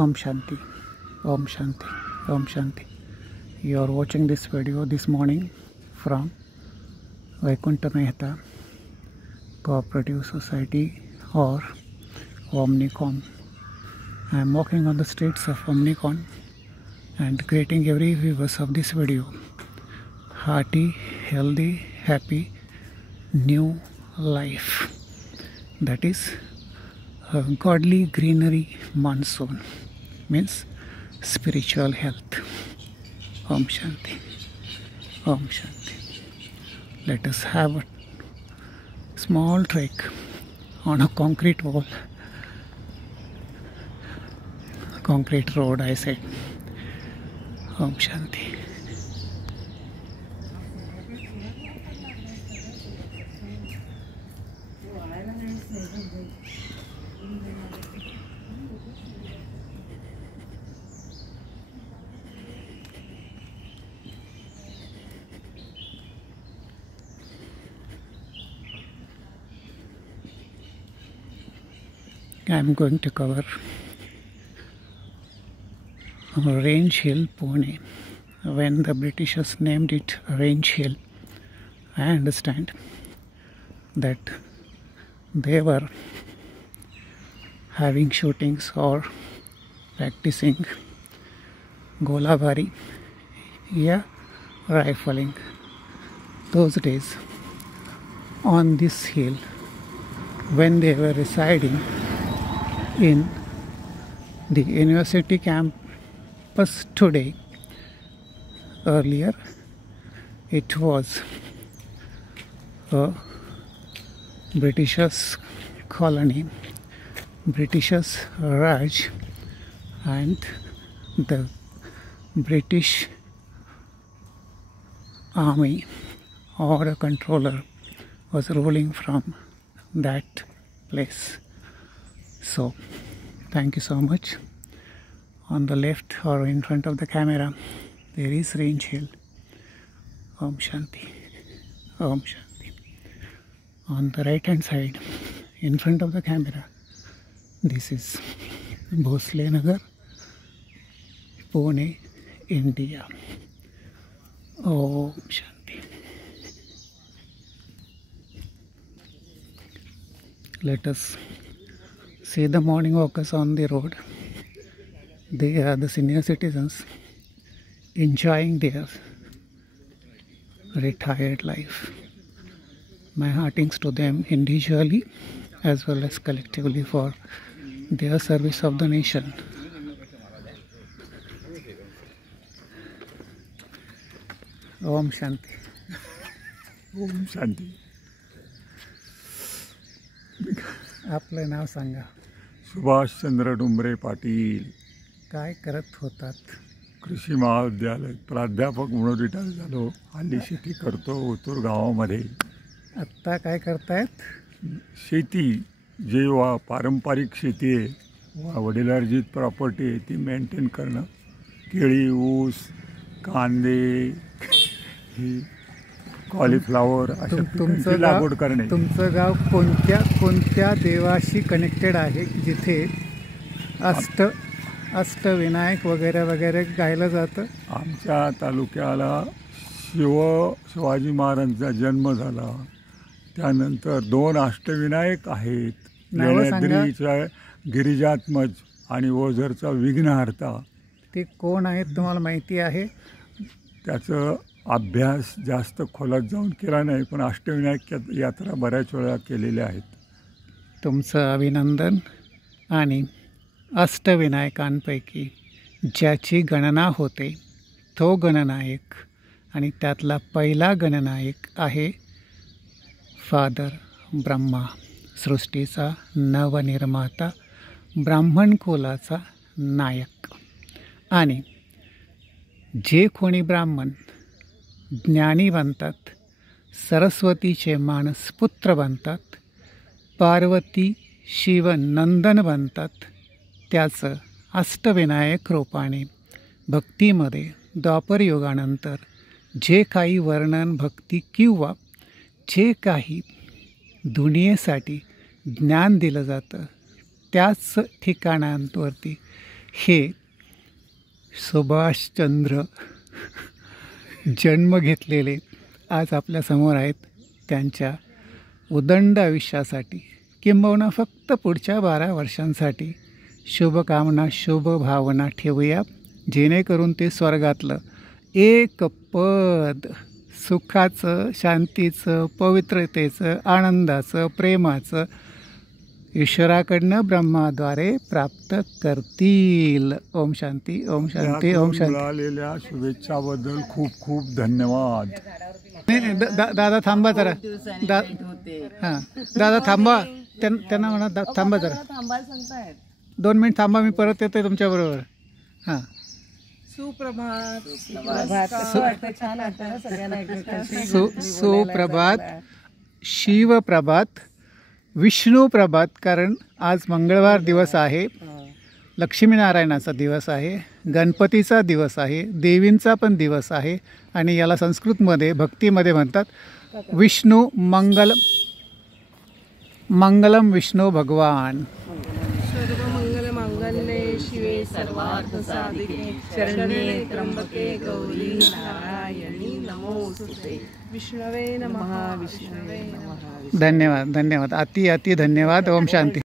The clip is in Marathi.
Om Shanti, Om Shanti, Om Shanti. You are watching this video this morning from Vaikuntha Mehta Cooperative Society or Omnicom. I am walking on the streets of Omnicom and greeting every viewers of this video. Hearty, healthy, happy, new life. That is a godly greenery monsoon, means spiritual health. Om Shanti, Om Shanti. Let us have a small trek on a concrete wall, concrete road, I said. Om Shanti. I am going to cover Range Hill, Pune. When the Britishers named it Range Hill, I understand that they were having shootings or practicing golabari, rifling. Those days on this hill, when they were residing in the university campus today, earlier it was a Britishers colony, Britishers Raj, and the British army or a controller was ruling from that place. So thank you so much. On the left or in front of the camera there is Range Hill. Om Shanti, Om Shanti. On the right hand side in front of the camera, this is Bhosle Nagar, Pune, India. Om Shanti. Let us see the morning walkers on the road. They are the senior citizens enjoying their retired life. My heartings to them individually as well as collectively for their service of the nation. Om Shanti. Om Shanti. आपलं नाव सांगा. सुभाषचंद्र डुंबरे पाटील. काय करत होतात? कृषी महाविद्यालय प्राध्यापक म्हणून रिटायर झालो. हल्ली शेती करतो ओतूर गावामध्ये. आत्ता काय करतायत? शेती जे पारंपरिक शेती आहे, वडिलार्जित प्रॉपर्टी आहे, ती मेंटेन करणं. केळी, ऊस, कांदे, कॉलीफ्लावर अशा पिकांची लागवड करणे. तुमचं गाव कोणत्या देवाशी कनेक्टेड आहे जिथे अष्टविनायक वगैरे वगैरे गायलं जातं? आमच्या तालुक्याला शिवाजी महाराजांचा जन्म झाला, त्यानंतर 2 अष्टविनायक आहेत. लेण्याद्रीचा गिरिजात्मज आणि ओझरचा विघ्नहर्ता. ते कोण आहेत तुम्हाला माहिती आहे? त्याचं अभ्यास जास्त खोलात जाऊन केला नाही, पण अष्टविनायक यात्रा बऱ्याच वेळा केलेल्या आहेत. तुमचं अभिनंदन. आणि अष्टविनायकांपैकी ज्याची गणना होते तो गणनायक, आणि त्यातला पहिला गणनायक आहे फादर ब्रह्मा, सृष्टीचा नवनिर्माता, ब्राह्मण कुलाचा नायक. आणि जे कोणी ब्राह्मण ज्ञानी बनतात, सरस्वतीचे मानस पुत्र बनतात, पार्वती शिव नंदन बनतात, त्याचं अष्टविनायक रूपाने भक्तीमध्ये द्वापर युगानंतर जे काही वर्णन, भक्ती किंवा जे काही दुनियेसाठी ज्ञान दिलं जातं त्याच ठिकाणांवरती हे सुभाषचंद्र जन्म घेतलेले आज आपल्यासमोर आहेत. त्यांच्या उदंड आयुष्यासाठी किंबहुना फक्त पुढच्या 12 वर्षांसाठी शुभकामना शुभ भावना ठेवूया, जेणेकरून ते स्वर्गातलं एक पद सुखाचं, शांतीचं, पवित्रतेचं, आनंदाचं, प्रेमाचं ईश्वराकडनं ब्रह्माद्वारे प्राप्त करतील. ओम शांती, ओम शांती, ओम शांती. मिळालेल्या शुभेच्छाबद्दल खूप खूप धन्यवाद. नाही दादा थांबा जरा. हां दादा थांबा, त्यांना म्हणा थांबा जरा, 2 मिनिट थांबा, मी परत येते तुमच्याबरोबर. हां सुप्रभात, शिवप्रभात, विष्णू प्रभात. कारण आज मंगळवार दिवस आहे, लक्ष्मीनारायणाचा दिवस आहे, गणपतीचा दिवस आहे, देवींचा पण दिवस आहे. आणि याला संस्कृतमध्ये भक्तीमध्ये म्हणतात विष्णू मंगलम विष्णू भगवान. सर्वमंगल मांगल्ये शिवे सर्वार्थ साधिके शरण्ये त्र्यंबके गौरी नारायणी नमोस्तुते. विष्णवे नमः. विष्णवे नमः. धन्यवाद धन्यवाद, अति धन्यवाद. ओम शांती.